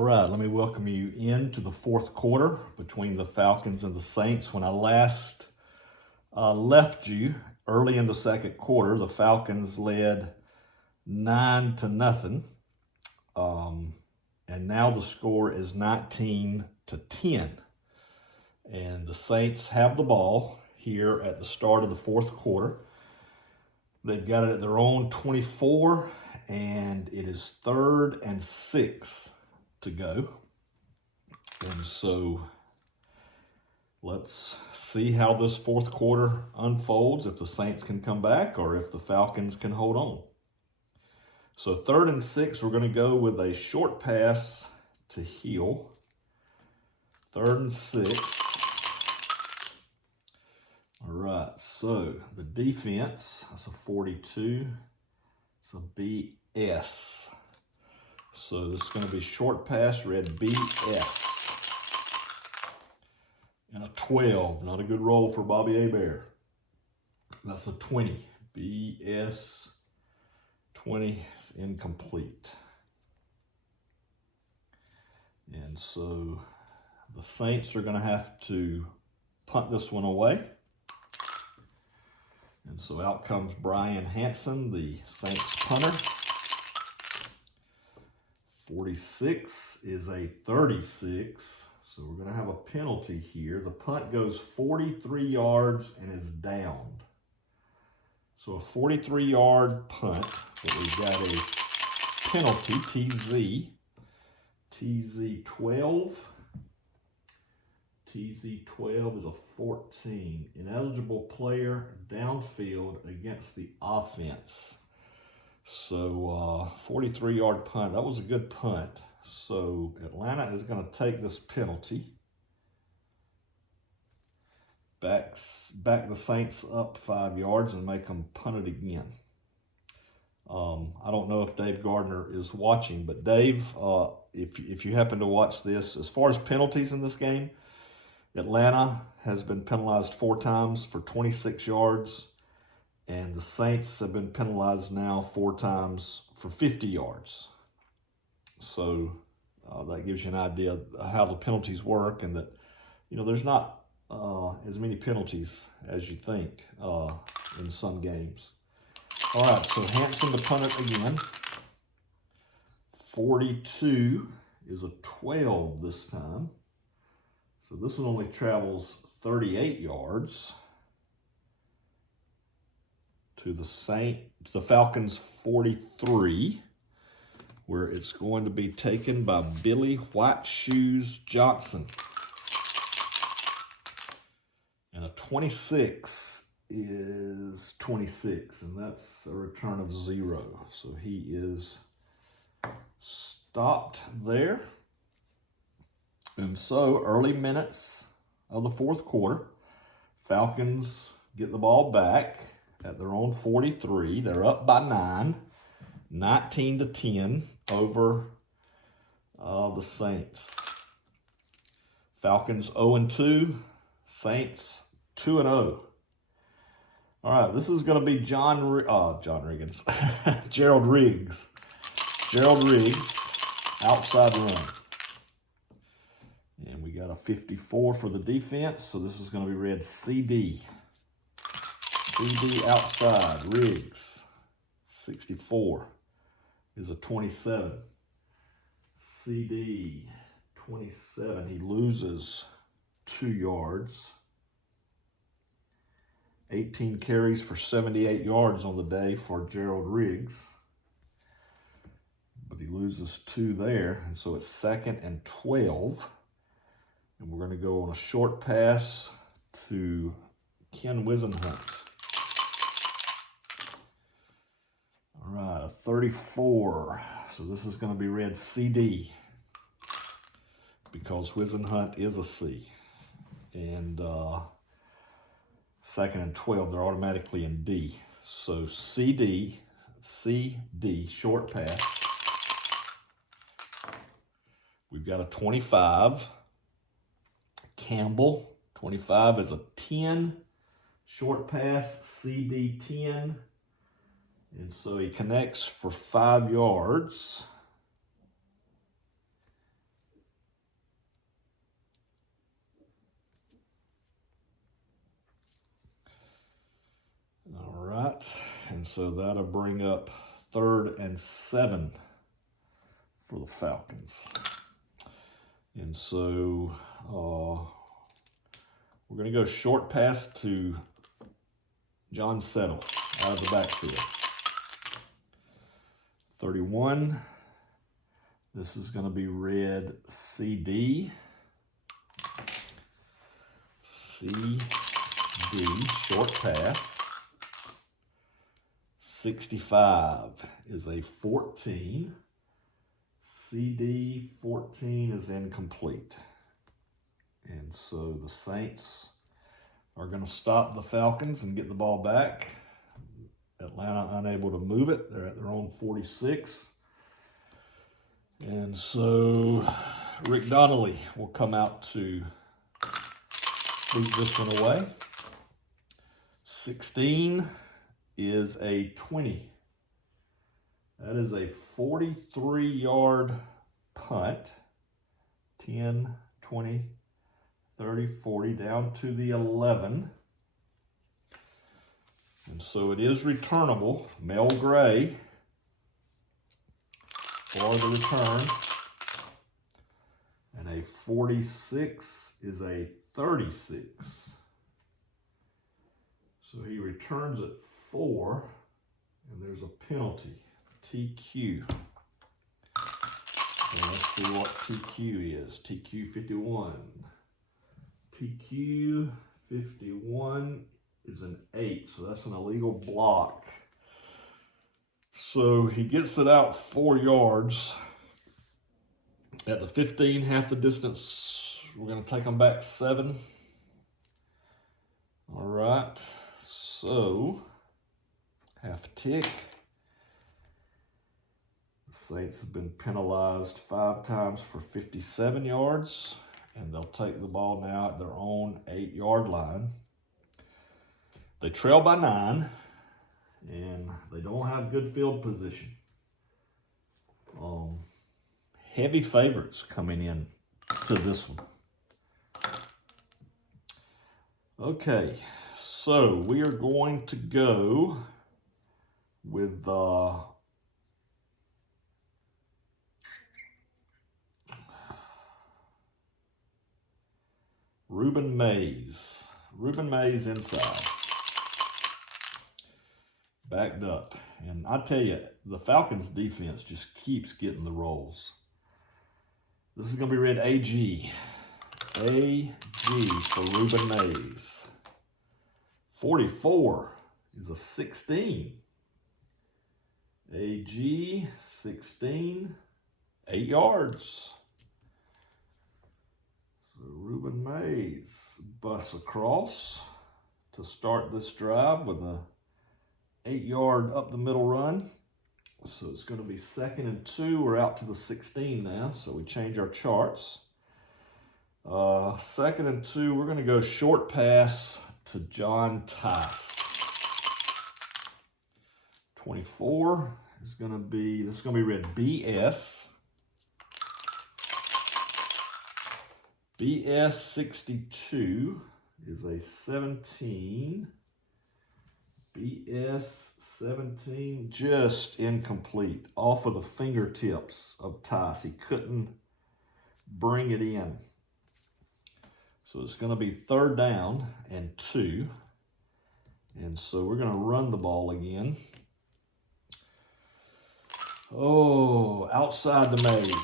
All right, let me welcome you into the fourth quarter between the Falcons and the Saints. When I last left you early in the second quarter, the Falcons led 9-0, and now the score is 19-10. And the Saints have the ball here at the start of the fourth quarter. They've got it at their own 24, and it is 3rd and 6 to go. And so let's see how this fourth quarter unfolds, if the Saints can come back or if the Falcons can hold on. So 3rd and 6, we're going to go with a short pass to Hill. 3rd and 6. All right, so the defense, that's a 42. It's a BS. So this is going to be short pass, read BS. And a 12, not a good roll for Bobby Hebert. That's a 20. BS 20 is incomplete. And so the Saints are going to have to punt this one away. And so out comes Brian Hansen, the Saints punter. 46 is a 36, so we're going to have a penalty here. The punt goes 43 yards and is downed. So a 43-yard punt, but we've got a penalty, TZ 12. TZ 12 is a 14. Ineligible player downfield against the offense. So 43-yard punt. That was a good punt. So Atlanta is going to take this penalty. Back the Saints up 5 yards and make them punt it again. I don't know if Dave Gardner is watching, but Dave, if you happen to watch this, as far as penalties in this game, Atlanta has been penalized 4 times for 26 yards, and the Saints have been penalized now 4 times for 50 yards. So that gives you an idea of how the penalties work, and that, there's not as many penalties as you think in some games. All right, so Hansen to punt it again. 42 is a 12 this time. So this one only travels 38 yards to the Falcons 43, where it's going to be taken by Billy White Shoes Johnson. And a 26 is 26, and that's a return of 0. So he is stopped there. And so early minutes of the fourth quarter, Falcons get the ball back at their own 43. They're up by 9, 19-10 over the Saints. Falcons 0-2, Saints 2-0. All right, this is going to be Gerald Riggs. Gerald Riggs, outside run. And we got a 54 for the defense, so this is going to be read CD. CD outside, Riggs. 64 is a 27. CD 27, he loses 2 yards. 18 carries for 78 yards on the day for Gerald Riggs. But he loses 2 there, and so it's 2nd and 12. And we're going to go on a short pass to Ken Wisenhunt. All right, a 34. So this is going to be read CD because Wisenhunt is a C. And 2nd and 12, they're automatically in D. So CD, short pass. We've got a 25. Campbell, 25 is a 10. Short pass, CD 10. And so he connects for 5 yards. so that'll bring up 3rd and 7 for the Falcons. And so we're going to go short pass to John Settle out of the backfield. 31. This is going to be read CD. CD, short pass. 65 is a 14. CD 14 is incomplete. And so the Saints are going to stop the Falcons and get the ball back. Atlanta unable to move it. They're at their own 46. And so Rick Donnelly will come out to boot this one away. 16 is a 20. That is a 43-yard punt. 10, 20, 30, 40, down to the 11. And so it is returnable. Mel Gray for the return. And a 46 is a 36. So he returns at 4, and there's a penalty, TQ. So let's see what TQ is. TQ 51. TQ 51 is an 8, so that's an illegal block. So he gets it out 4 yards. At the 15, half the distance, we're going to take them back 7. All right, so half tick. The Saints have been penalized 5 times for 57 yards, and they'll take the ball now at their own 8-yard line. They trail by 9, and they don't have good field position. Heavy favorites coming in to this one. Okay, so we are going to go with Ruben Mays. Ruben Mays inside. Backed up. And I tell you, the Falcons defense just keeps getting the rolls. This is going to be read AG. AG for Ruben Mays. 44 is a 16. AG 16, 8 yards. So Ruben Mays busts across to start this drive with a 8-yard up the middle run. So it's going to be 2nd and 2. We're out to the 16 now, so we change our charts. 2nd and 2, we're going to go short pass to John Tice. 24 is going to be, this is going to be read BS. BS 62 is a 17. BS 17, just incomplete. Off of the fingertips of Tice. He couldn't bring it in. So it's going to be 3rd down and 2. And so we're going to run the ball again. Oh, outside the Mays.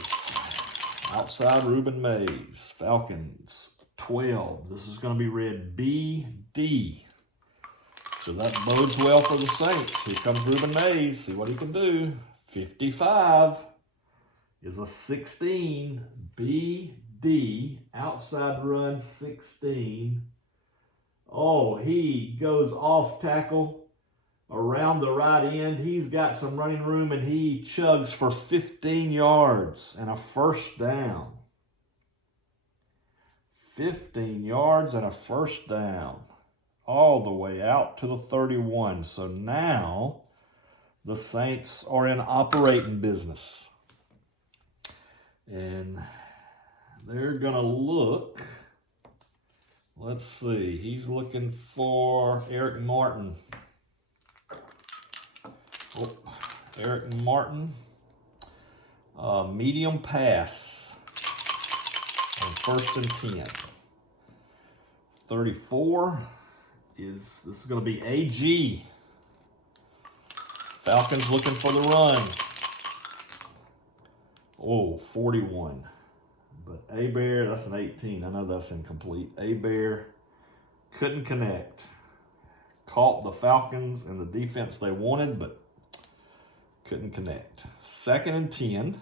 Outside Ruben Mays. Falcons 12. This is going to be read BD. So that bodes well for the Saints. Here comes Ruben Mays. See what he can do. 55 is a 16. BD. Outside run 16. Oh, he goes off tackle around the right end. He's got some running room, and he chugs for 15 yards and a 1st down. 15 yards and a 1st down. All the way out to the 31. So now the Saints are in operating business. And they're going to look. Let's see. He's looking for Eric Martin. Oh, Eric Martin. Medium pass on 1st and 10. 34 this is going to be AG. Falcons looking for the run. Oh, 41. But A-Bear, that's an 18. I know that's incomplete. A-Bear couldn't connect. Caught the Falcons and the defense they wanted, but couldn't connect. 2nd and 10.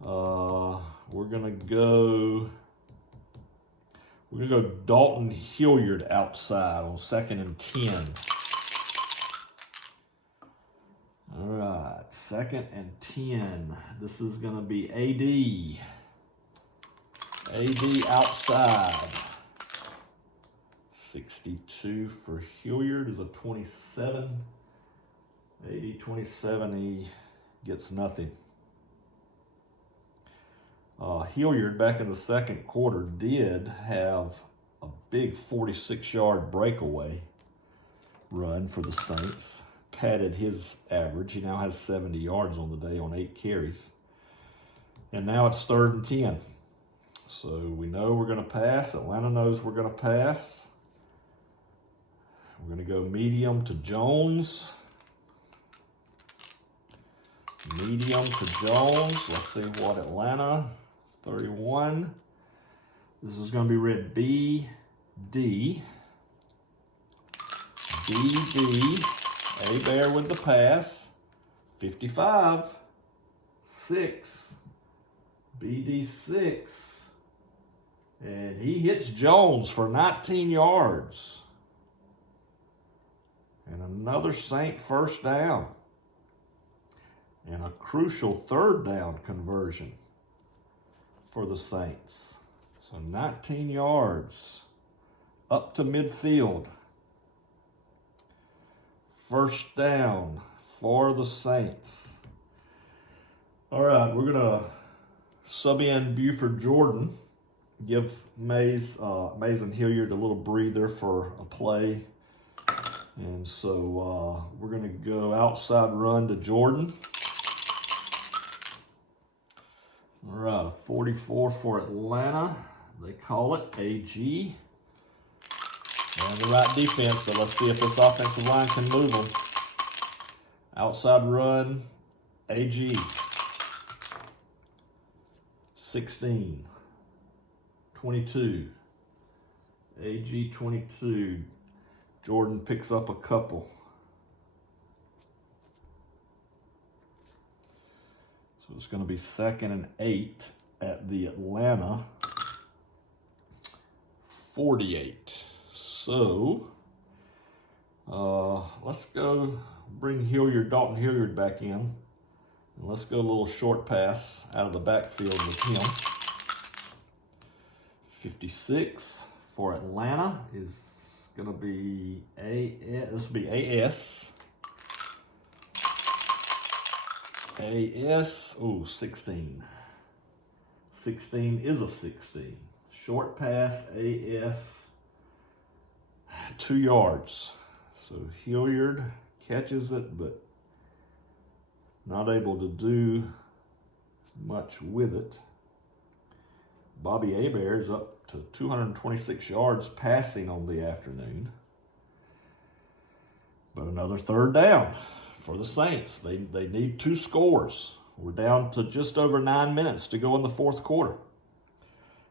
We're gonna go Dalton Hilliard outside on 2nd and 10. All right, 2nd and 10. This is gonna be AD. AD outside. 62 for Hilliard is a 27. AD 27, he gets nothing. Hilliard back in the 2nd quarter did have a big 46-yard breakaway run for the Saints. Padded his average. He now has 70 yards on the day on 8 carries. And now it's 3rd and 10. So we know we're going to pass. Atlanta knows we're going to pass. We're going to go medium to Jones. Medium to Jones. Let's see what Atlanta. 31. This is going to be read B, D. B, D. A-Bear with the pass. 55. 6. BD 6. And he hits Jones for 19 yards. And another Saint 1st down. And a crucial 3rd down conversion for the Saints. So 19 yards up to midfield. 1st down for the Saints. All right, we're going to sub in Buford Jordan. Give Mays and Hilliard a little breather for a play. And so we're going to go outside run to Jordan. All right, 44 for Atlanta. They call it AG. And the right defense, but let's see if this offensive line can move them. Outside run, AG. 16. 22. AG 22. Jordan picks up a couple. So it's going to be 2nd and 8 at the Atlanta 48. So let's go bring Dalton Hilliard back in. And let's go a little short pass out of the backfield with him. 56 for Atlanta is going to be this will be AS. AS, 16. 16 is a 16. Short pass, AS, 2 yards. So Hilliard catches it, but not able to do much with it. Bobby Hebert is up to 226 yards passing on the afternoon. But another 3rd down for the Saints. They need 2 scores. We're down to just over 9 minutes to go in the 4th quarter.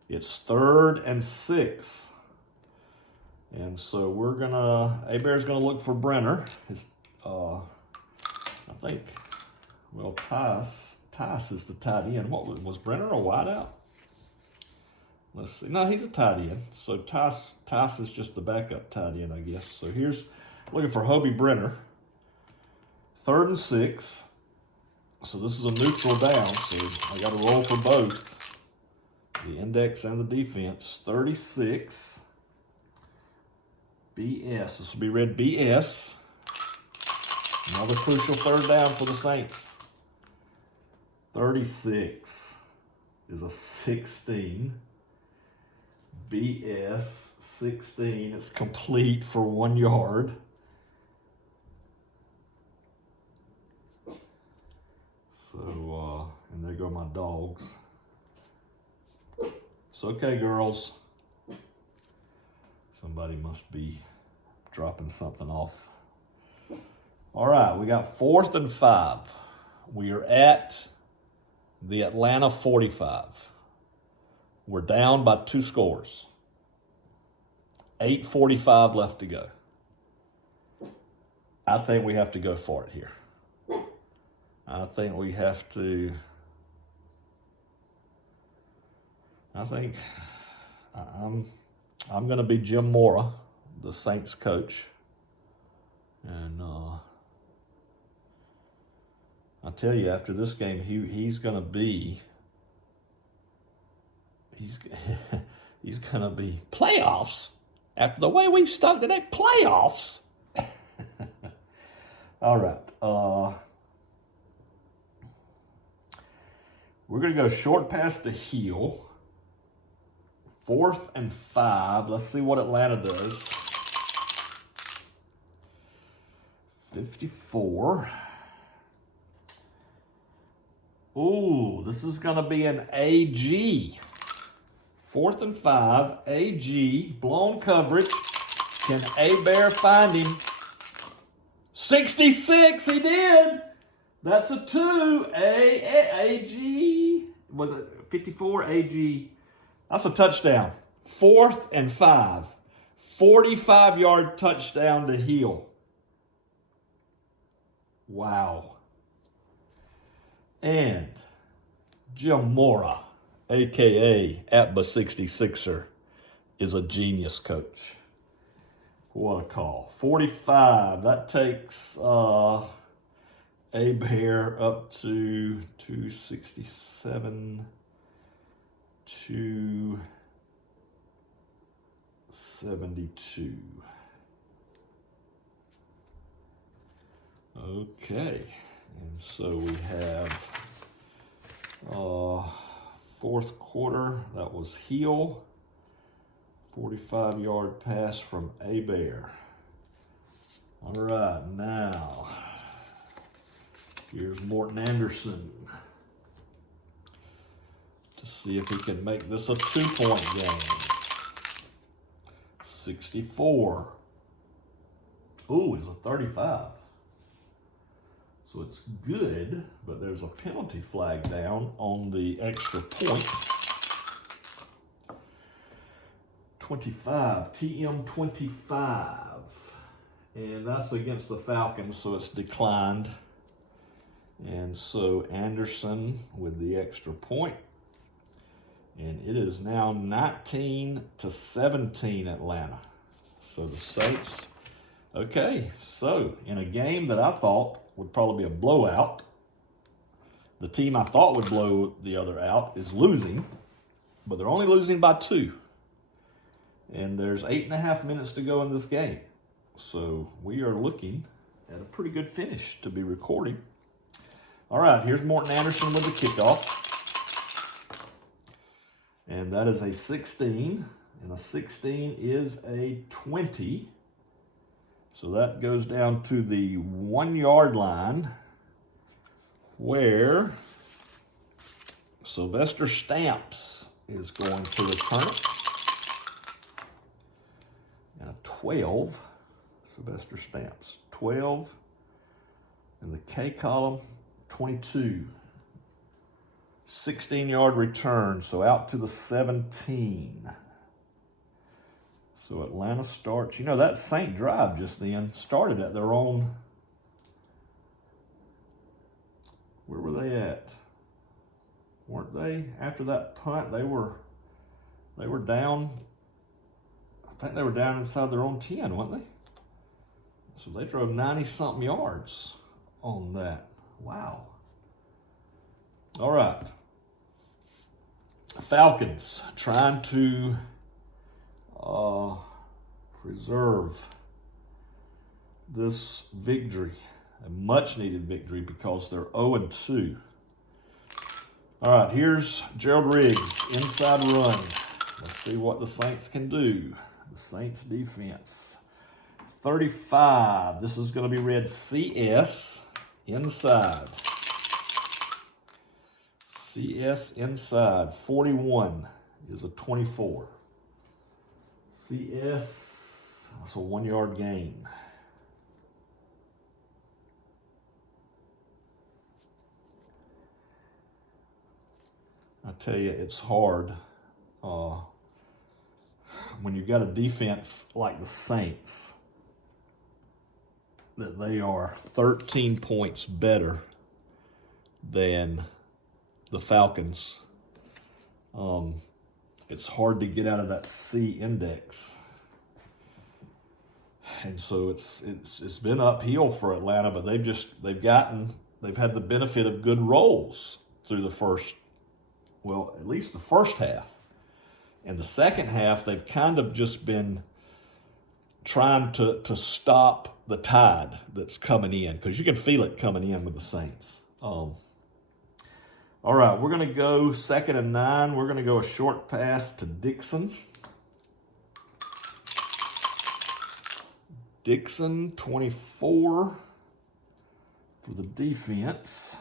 It's 3rd and 6. And so Hebert's gonna look for Brenner. I think, well, Tice is the tight end. What was Brenner a wideout? Let's see. No, he's a tight end. So Tice is just the backup tight end, I guess. So here's looking for Hobie Brenner. 3rd and 6. So this is a neutral down. So I got to roll for both. The index and the defense. 36. BS. This will be read BS. Another crucial 3rd down for the Saints. 36 is a 16. BS 16. It's complete for 1 yard. So, and there go my dogs. It's okay, girls. Somebody must be dropping something off. All right, we got 4th and 5. We are at the Atlanta 45. We're down by 2 scores. 8:45 left to go. I think we have to go for it here. I think I'm going to be Jim Mora, the Saints coach. And I tell you, after this game, he's going to be playoffs. After the way we've stuck today, playoffs. All right. We're going to go short past the heel. 4th and 5. Let's see what Atlanta does. 54. Ooh, this is going to be an AG. 4th and 5. AG. Blown coverage. Can A-Bear find him? 66. He did. That's a 2. AG. Was it 54? AG. That's a touchdown. 4th and 5. 45-yard touchdown to Hill. Wow. And Jim Mora, a.k.a. Atba66er, is a genius coach. What a call. 45. That takes A-Bear up to 267. 272. Okay, and so we have 4th quarter. That was Heel. 45-yard pass from A-Bear. All right, now here's Morton Anderson to see if he can make this a 2-point game. 64. Ooh, he's a 35. So it's good, but there's a penalty flag down on the extra point. 25, TM 25. And that's against the Falcons, so it's declined. And so Anderson with the extra point. And it is now 19-17 Atlanta. So the Saints, okay, so in a game that I thought would probably be a blowout, the team I thought would blow the other out is losing, but they're only losing by 2. And there's 8.5 minutes to go in this game. So we are looking at a pretty good finish to be recording. All right, here's Morton Anderson with the kickoff. And that is a 16, and a 16 is a 20. So that goes down to the 1-yard line where Sylvester Stamps is going to return it. And a 12, Sylvester Stamps, 12. And the K column, 22. 16-yard return, so out to the 17. So Atlanta starts. You know, that Saint drive just then started at their own. Where were they at? Weren't they? After that punt, they were down. I think they were down inside their own 10, weren't they? So they drove 90-something yards on that. Wow. All right. Falcons trying to preserve this victory, a much-needed victory, because they're 0-2. All right, here's Gerald Riggs, inside run. Let's see what the Saints can do. The Saints defense. 35. This is going to be read CS inside. CS inside, 41 is a 24. CS, that's a 1 yard gain. I tell you, it's hard when you've got a defense like the Saints, that they are 13 points better than the Falcons. It's hard to get out of that C index. And so it's been uphill for Atlanta, but they've had the benefit of good rolls through the first, well, at least the first half. And the second half, they've kind of just been trying to stop the tide that's coming in, because you can feel it coming in with the Saints. All right, we're going to go 2nd and 9. We're going to go a short pass to Dixon. Dixon, 24 for the defense.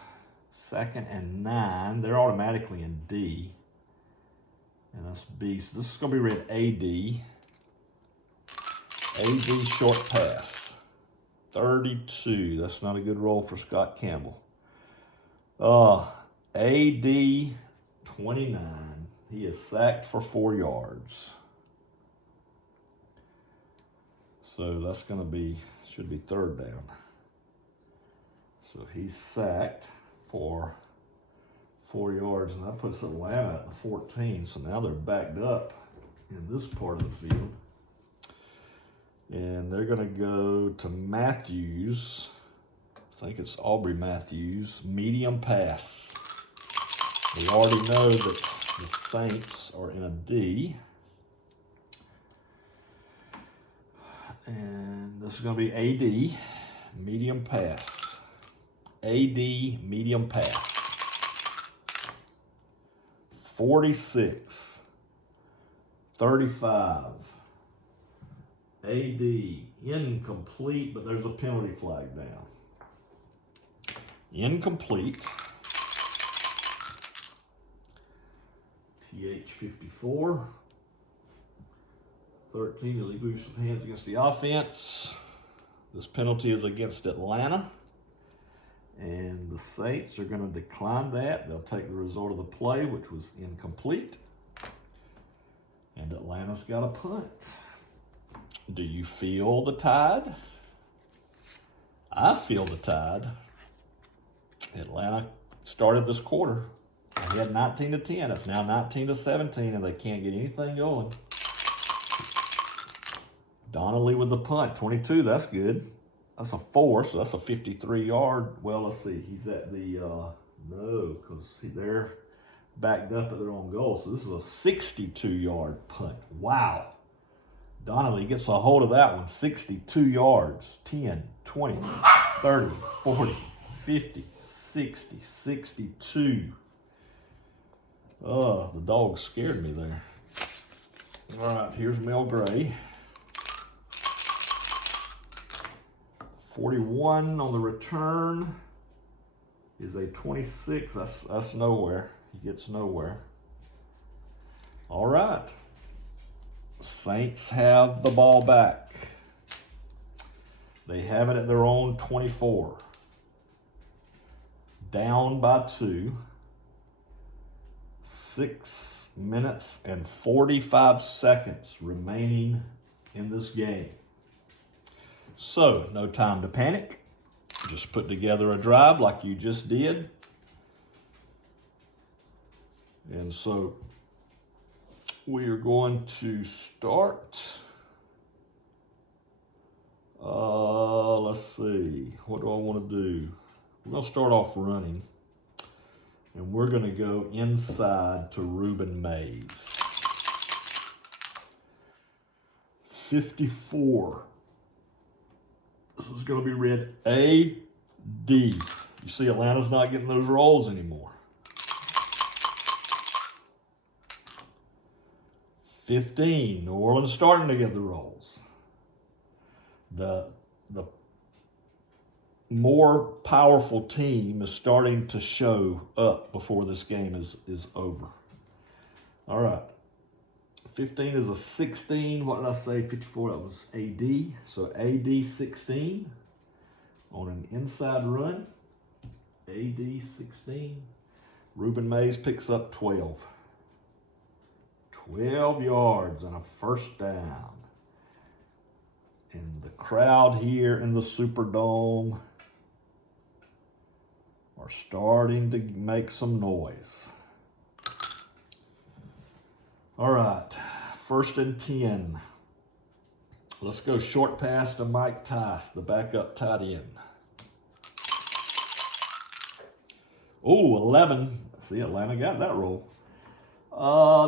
2nd and 9. They're automatically in D. And that's B. So this is going to be read AD. AD short pass. 32. That's not a good roll for Scott Campbell. AD 29. He is sacked for 4 yards. So that's going to be, should be 3rd down. So he's sacked for 4 yards, and that puts Atlanta at the 14. So now they're backed up in this part of the field. And they're going to go to Matthews. I think it's Aubrey Matthews. Medium pass. We already know that the Saints are in a D. And this is going to be AD. Medium pass. AD medium pass. 46. 35. AD incomplete, but there's a penalty flag down. Incomplete. TH 54. 13, illegal use of hands against the offense. This penalty is against Atlanta. And the Saints are going to decline that. They'll take the result of the play, which was incomplete. And Atlanta's got a punt. Do you feel the tide? I feel the tide. Atlanta started this quarter. They had 19-10. It's now 19-17, and they can't get anything going. Donnelly with the punt, 22. That's good. That's a 4, so that's a 53-yard. Well, let's see. He's at the no, because they're backed up at their own goal. So this is a 62-yard punt. Wow. Donnelly gets a hold of that one. 62 yards. 10, 20, 30, 40, 50, 60, 62. Oh, the dog scared me there. All right, here's Mel Gray. 41 on the return is a 26. That's nowhere. He gets nowhere. All right. Saints have the ball back. They have it at their own 24. Down by 2. 6 minutes and 45 seconds remaining in this game. So, no time to panic. Just put together a drive like you just did. And so, we are going to start. Let's see. What do I want to do? We're going to start off running. And we're going to go inside to Reuben Mays. 54. This is going to be read A-D. You see, Atlanta's not getting those rolls anymore. 15. New Orleans starting to get the rolls. The more powerful team is starting to show up before this game is over. All right. 15 is a 16. What did I say? 54, that was AD. So AD 16 on an inside run. AD 16. Reuben Mays picks up 12. 12 yards and a first down. And the crowd here in the Superdome are starting to make some noise. All right, 1st and 10. Let's go short pass to Mike Tice, the backup tight end. Oh, 11. See, Atlanta got that roll.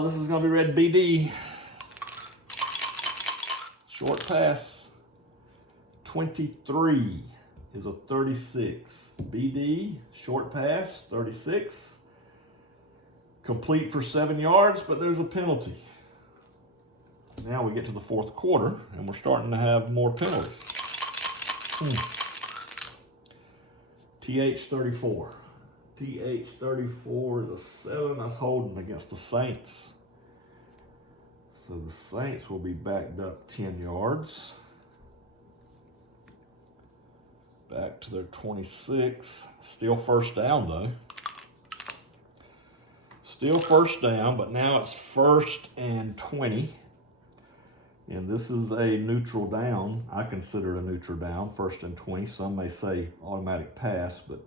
This is going to be red BD. Short pass. 23 is a 36. BD, short pass, 36. Complete for 7 yards, but there's a penalty. Now we get to the 4th quarter, and we're starting to have more penalties. TH34. TH34 is a 7. That's holding against the Saints. So the Saints will be backed up 10 yards. Back to their 26. Still first down, though. Still first down, but now it's 1st and 20. And this is a neutral down. I consider it a neutral down, 1st and 20. Some may say automatic pass, but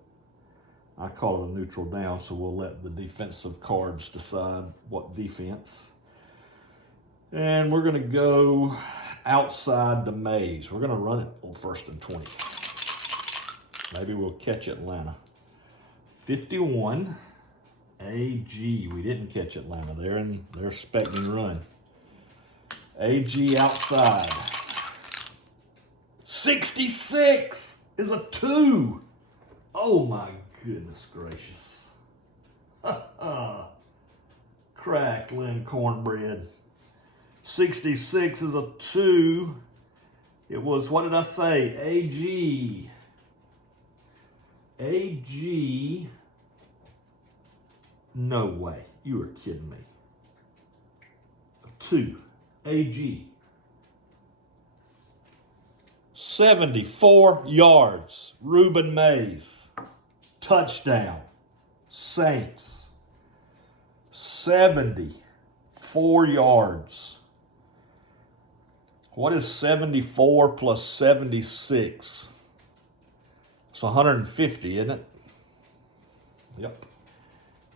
I call it a neutral down, so we'll let the defensive cards decide what defense. And we're going to go outside the maze. We're going to run it on 1st and 20. Maybe we'll catch Atlanta. 51. AG. We didn't catch Atlanta. They're expecting run. AG outside. 66 is a 2. Oh my goodness gracious. Crackling cornbread. 66 is a 2. It was, what did I say? AG. AG. No way. You are kidding me. 2. AG. 74 yards. Reuben Mays. Touchdown. Saints. 74 yards. What is 74 plus 76? It's 150, isn't it? Yep.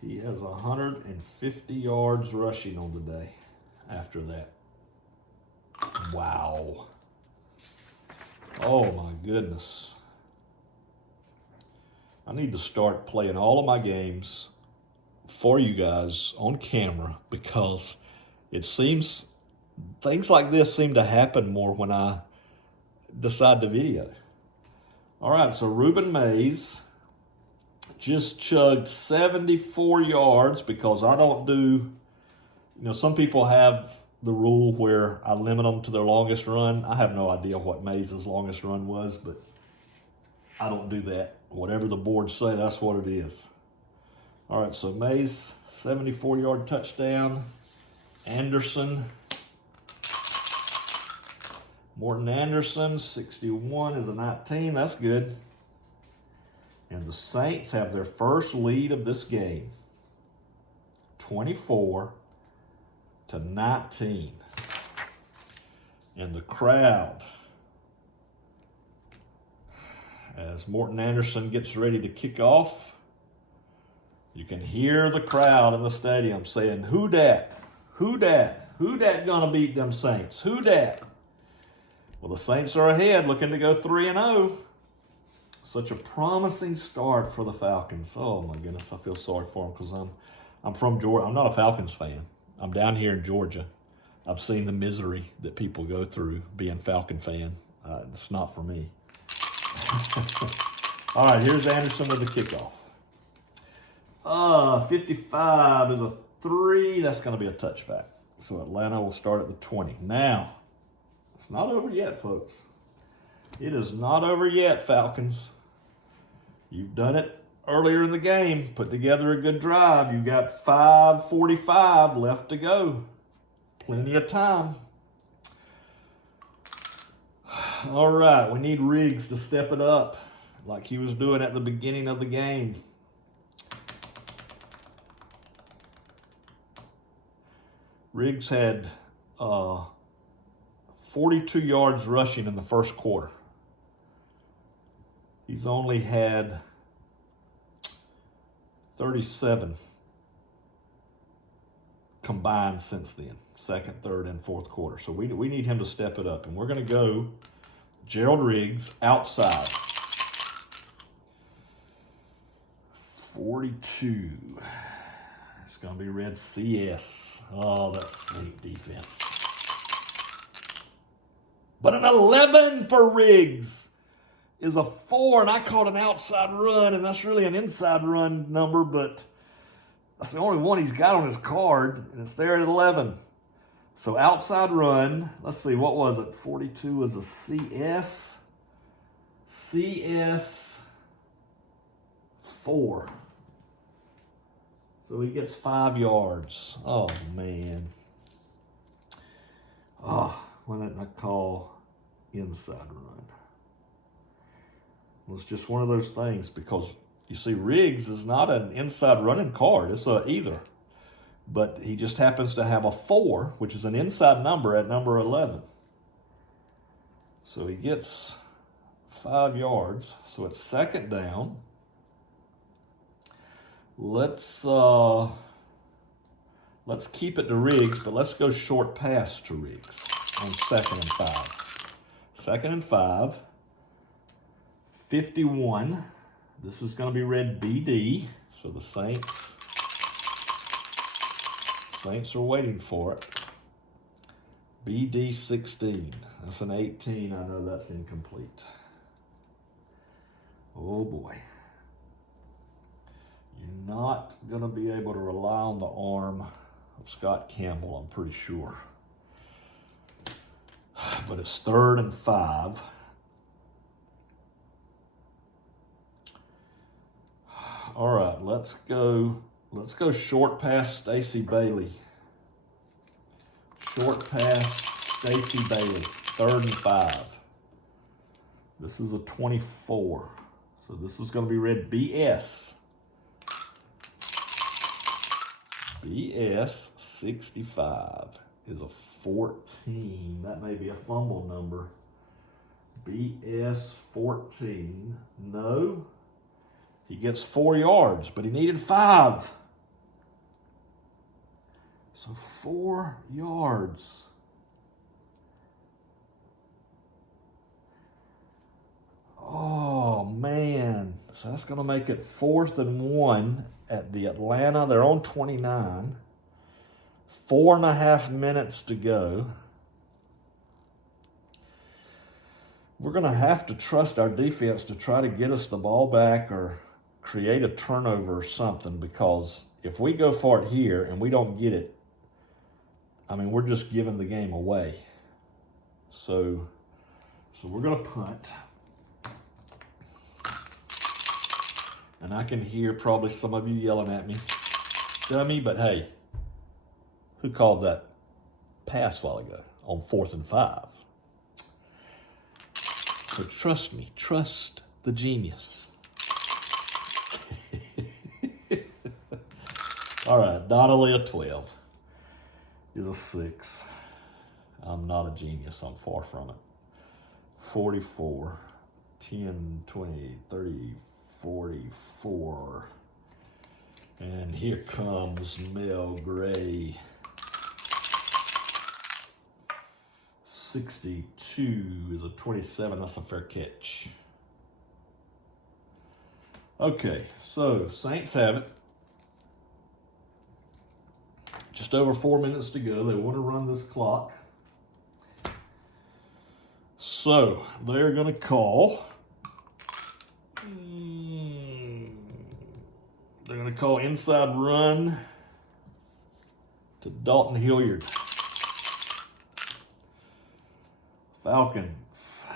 He has 150 yards rushing on the day after that. Wow. Oh my goodness. I need to start playing all of my games for you guys on camera because it seems things like this seem to happen more when I decide to video. All right, so Reuben Mays just chugged 74 yards because I don't do, some people have the rule where I limit them to their longest run. I have no idea what Mays' longest run was, but I don't do that. Whatever the boards say, that's what it is. All right, so Mays, 74-yard touchdown. Anderson. Morton Anderson, 61 is a 19. That's good. And the Saints have their first lead of this game. 24-19. And the crowd, as Morton Anderson gets ready to kick off, you can hear the crowd in the stadium saying, "Who dat? Who dat? Who dat gonna beat them Saints? Who dat?" Well, the Saints are ahead, looking to go 3-0. Such a promising start for the Falcons. Oh my goodness, I feel sorry for them because I'm from Georgia. I'm not a Falcons fan. I'm down here in Georgia. I've seen the misery that people go through being Falcon fan. It's not for me. All right, here's Anderson with the kickoff. 55 is a 3. That's going to be a touchback. So Atlanta will start at the 20. Now, it's not over yet, folks. It is not over yet, Falcons. You've done it earlier in the game. Put together a good drive. You've got 5:45 left to go. Plenty of time. All right, we need Riggs to step it up like he was doing at the beginning of the game. Riggs had 42 yards rushing in the first quarter. He's only had 37 combined since then, second, third, and fourth quarter. So we need him to step it up. And we're going to go Gerald Riggs outside. 42. It's going to be red CS. Oh, that's sneak defense. But an 11 for Riggs is a 4, and I called an outside run, and that's really an inside run number, but that's the only one he's got on his card, and it's there at 11. So outside run, let's see, what was it? 42 was a CS. CS 4. So he gets 5 yards. Oh, man. Oh, why didn't I call inside run? Well, it's just one of those things because, you see, Riggs is not an inside running card. It's a either. But he just happens to have a 4, which is an inside number at number 11. So he gets 5 yards. So it's second down. Let's keep it to Riggs, but let's go short pass to Riggs on 2nd and 5. 2nd and 5. 51. This is going to be read BD. So the Saints are waiting for it. BD 16. That's an 18. I know that's incomplete. Oh boy. You're not going to be able to rely on the arm of Scott Campbell, I'm pretty sure. But it's 3rd and 5. All right, let's go short pass Stacey Bailey. Short pass Stacey Bailey, 3rd and 5. This is a 24. So this is going to be read BS. BS 65 is a 14. That may be a fumble number. BS 14. No. He gets 4 yards, but he needed 5. So 4 yards. Oh, man. So that's going to make it 4th and 1 at the Atlanta. They're on 29. 4.5 minutes to go. We're going to have to trust our defense to try to get us the ball back or create a turnover or something, because if we go for it here and we don't get it, I mean, we're just giving the game away. So we're going to punt. And I can hear probably some of you yelling at me, dummy, but hey, who called that pass a while ago on 4th and 5? So trust me, trust the genius. All right, not only a 12 is a 6. I'm not a genius, I'm far from it. 44, 10, 20, 30, 44. And here comes Mel Gray. 62 is a 27. That's a fair catch. Okay, so Saints have it. Just over 4 minutes to go. They want to run this clock. So they're going to call. They're going to call inside run to Dalton Hilliard. Falcons,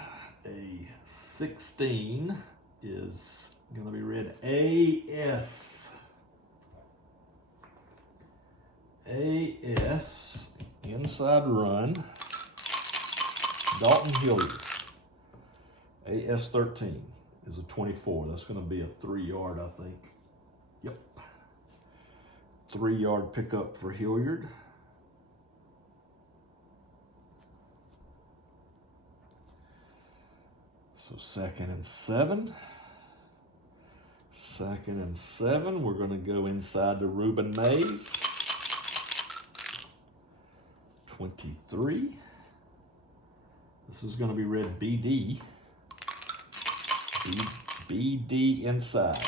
a 16 is Gonna be read AS. AS, inside run, Dalton Hilliard. AS 13 is a 24. That's gonna be a 3-yard, I think. Yep. 3-yard pickup for Hilliard. So 2nd and 7. 2nd and 7. We're going to go inside to Reuben Mays. 23. This is going to be read BD. BD inside.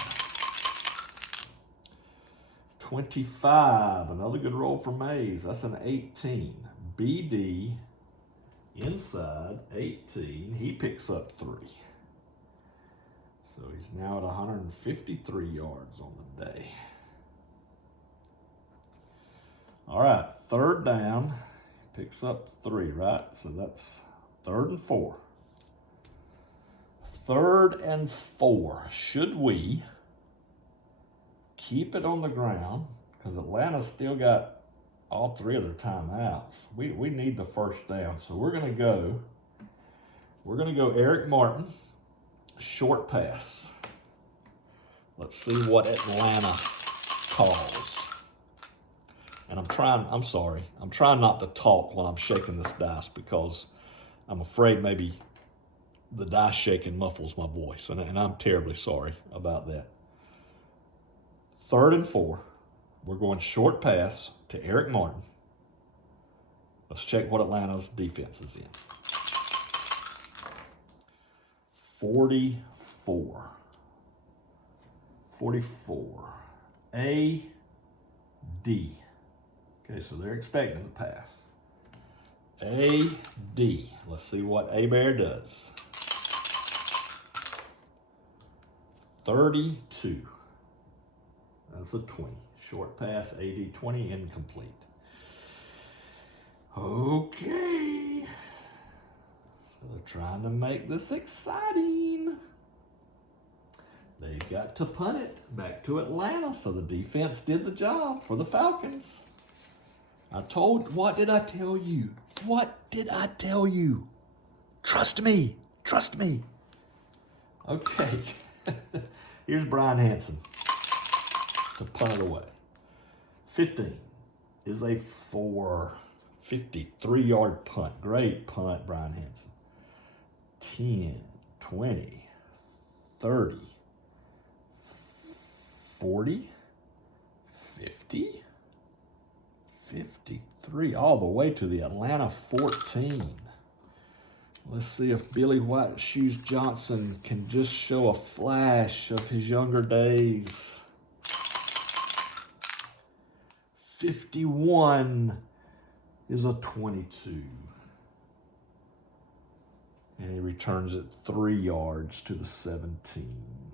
25. Another good roll for Mays. That's an 18. BD inside 18. He picks up 3. So he's now at 153 yards on the day. All right, 3rd down. Picks up 3, right? So that's 3rd and 4. 3rd and 4. Should we keep it on the ground? Because Atlanta's still got all 3 of their timeouts. We need the 1st down. So we're gonna go Eric Martin, short pass. Let's see what Atlanta calls. And I'm trying not to talk when I'm shaking this dice because I'm afraid maybe the dice shaking muffles my voice, and I'm terribly sorry about that. 3rd and 4. We're going short pass to Eric Martin. Let's check what Atlanta's defense is in. 44. 44. A, D. Okay, so they're expecting the pass. A, D. Let's see what A-Bear does. 32. That's a 20. Short pass, AD 20, incomplete. Okay. So they're trying to make this exciting. They've got to punt it back to Atlanta, so the defense did the job for the Falcons. What did I tell you? What did I tell you? Trust me. Trust me. Okay. Here's Brian Hansen to punt it away. 15 is a 53-yard punt. Great punt, Brian Hansen. 10, 20, 30, 40, 50, 53, all the way to the Atlanta 14. Let's see if Billy White Shoes Johnson can just show a flash of his younger days. 51 is a 22. And he returns it 3 yards to the 17.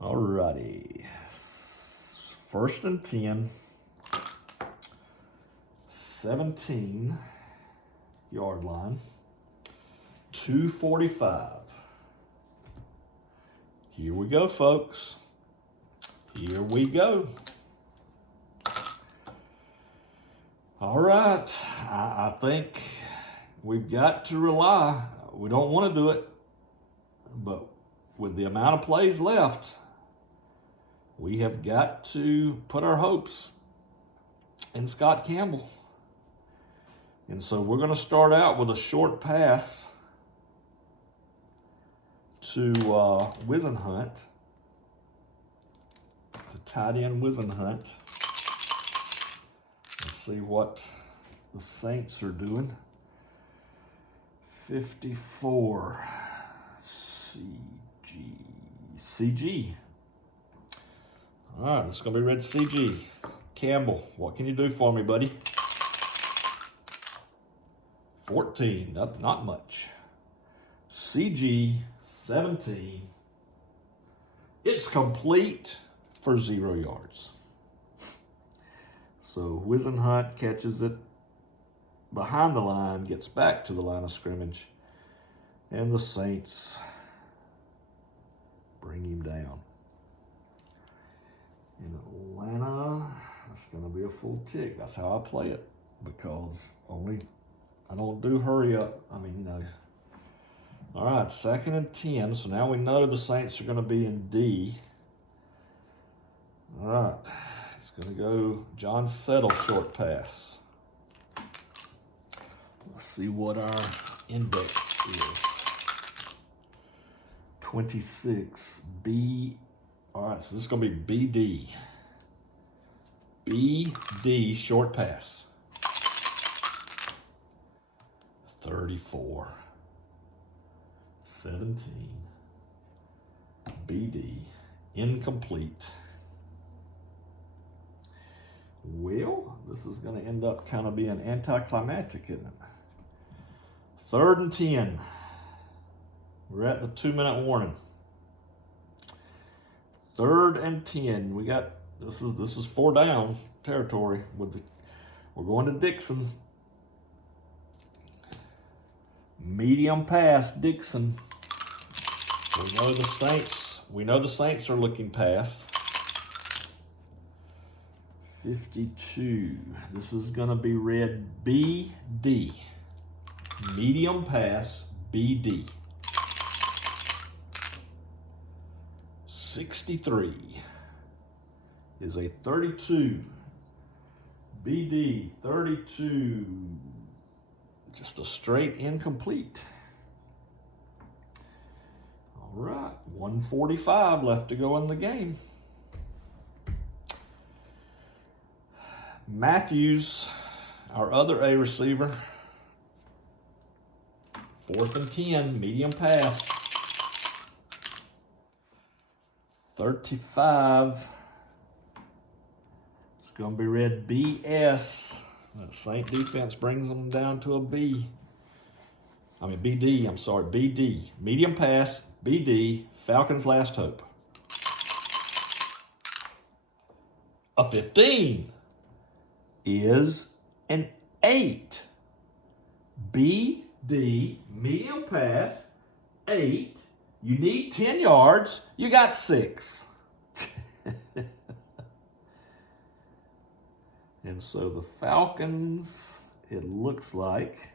All righty. 1st and 10. 17-yard line. 2:45. Here we go, folks. Here we go. All right. I think we've got to rely. We don't want to do it, but with the amount of plays left, we have got to put our hopes in Scott Campbell. And so we're going to start out with a short pass to Wisenhunt, to tight end Wisenhunt. Let's see what the Saints are doing. 54, CG. All right, it's going to be red CG. Campbell, what can you do for me, buddy? 14, not much. CG, 17. It's complete for 0 yards. So Wisenhunt catches it behind the line, gets back to the line of scrimmage, and the Saints Bring him down. In Atlanta, that's going to be a full tick. That's how I play it, because I don't do hurry up. I mean, you know. All right, 2nd and 10. So now we know the Saints are going to be in D. All right, it's going to go John Settle short pass. Let's see what our index is. 26, B. All right, so this is going to be BD. BD short pass. 34. 17. BD. Incomplete. Well, this is going to end up kind of being anticlimactic, isn't it? 3rd and 10. We're at the 2-minute warning. 3rd and 10. We got this is 4 down territory we're going to Dixon. Medium pass, Dixon. We know the Saints are looking pass. 52. This is going to be read BD. Medium pass, BD. 63 is a 32. BD, 32. Just a straight incomplete. All right, 1:45 left to go in the game. Matthews, our other A receiver. 4th and 10, medium pass. 35. It's going to be read BS. That Saint defense brings them down to a B. I mean BD, I'm sorry, BD. Medium pass, BD, Falcons last hope. A 15 is an 8. BD, medium pass, 8. You need 10 yards. You got 6. And so the Falcons, it looks like,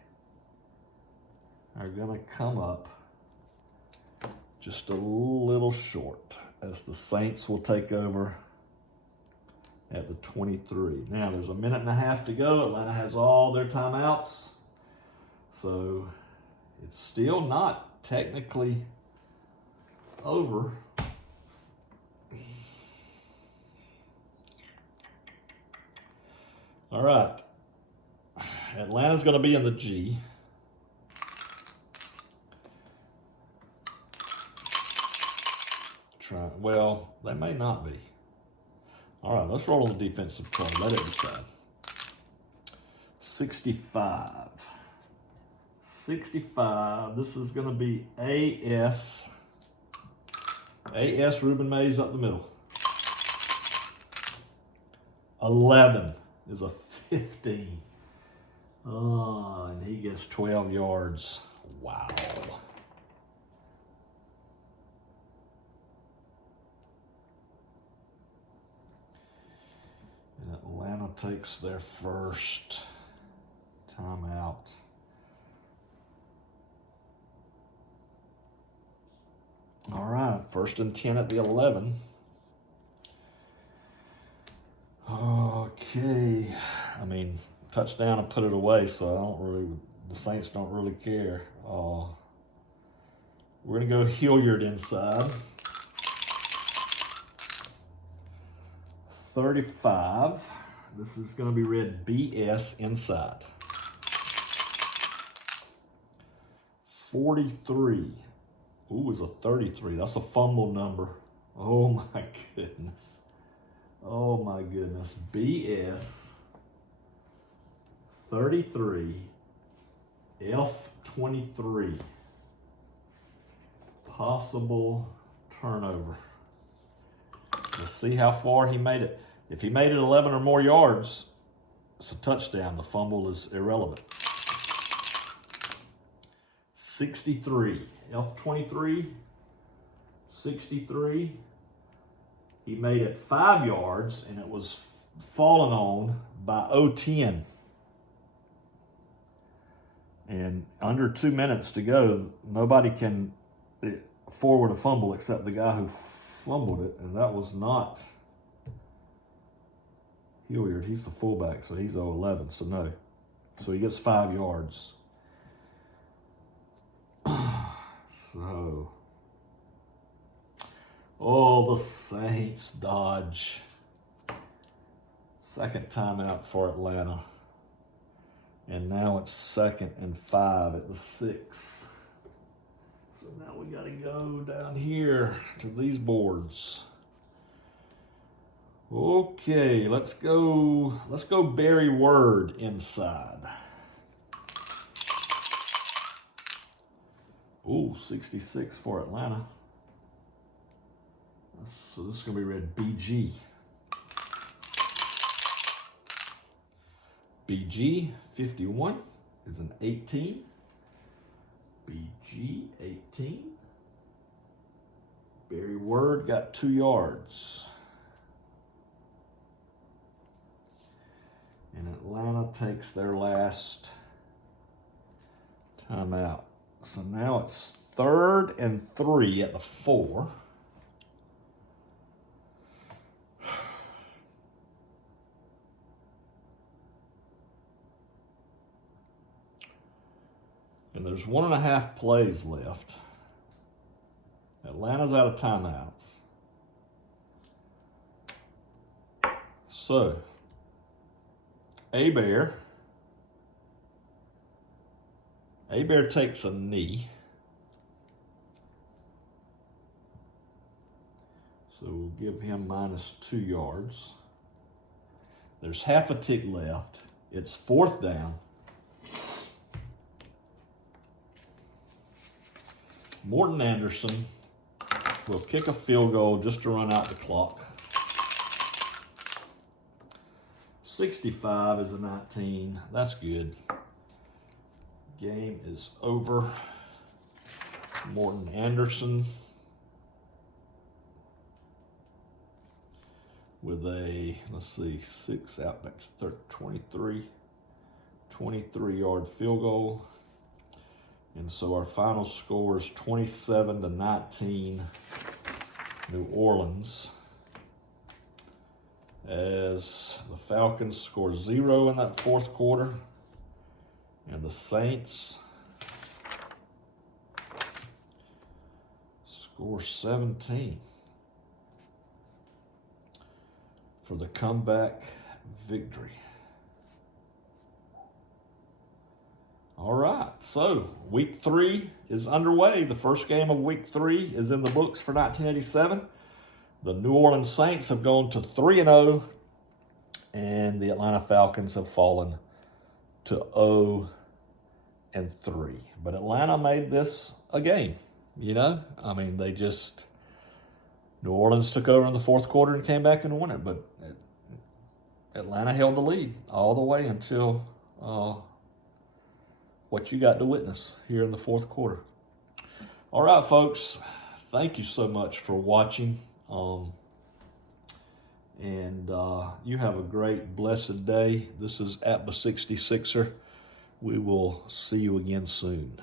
are going to come up just a little short, as the Saints will take over at the 23. Now, there's a 1.5 to go. Atlanta has all their timeouts. So it's still not technically over. All right. Atlanta's going to be in the G. Well, they may not be. All right, let's roll on the defensive play. Let it decide. 65. 65. This is going to be AS. AS Ruben Mays up the middle. 11 is a 15. Oh, and he gets 12 yards. Wow. And Atlanta takes their first timeout. All right, 1st and 10 at the 11. Okay, I mean, touchdown and put it away, so the Saints don't really care. We're going to go Hilliard inside. 35. This is going to be read BS inside. 43. Ooh, it's a 33. That's a fumble number. Oh, my goodness. Oh, my goodness. BS 33. F23. Possible turnover. Let's see how far he made it. If he made it 11 or more yards, it's a touchdown. The fumble is irrelevant. 63. F23. 63. He made it 5 yards, and it was fallen on by 0-10. And under 2 minutes to go, nobody can forward a fumble except the guy who fumbled it, and that was not Hilliard. He's the fullback, so he's 0-11, so no. So he gets 5 yards. So, the Saints dodge. Second timeout for Atlanta. And now it's 2nd and 5 at the 6. So now we got to go down here to these boards. Okay, let's go Barry Word inside. Ooh, 66 for Atlanta. So this is going to be read BG. BG 51 is an 18. BG 18. Barry Word got 2 yards. And Atlanta takes their last timeout. So now it's 3rd and 3 at the 4. And there's 1.5 plays left. Atlanta's out of timeouts. So, Bear takes a knee. So we'll give him -2 yards. There's half a tick left. It's 4th down. Morton Anderson will kick a field goal just to run out the clock. 65 is a 19. That's good. Game is over. Morton Anderson with a, 6 out back to 23-yard field goal. And so our final score is 27-19 New Orleans, as the Falcons score 0 in that 4th quarter, and the Saints score 17 for the comeback victory. All right, so week 3 is underway. The first game of week 3 is in the books for 1987. The New Orleans Saints have gone to 3-0, and the Atlanta Falcons have fallen to 0-3. But Atlanta made this a game, you know? I mean, New Orleans took over in the 4th quarter and came back and won it, but Atlanta held the lead all the way until what you got to witness here in the 4th quarter. All right, folks, thank you so much for watching. You have a great, blessed day. This is Atba 66er. We will see you again soon.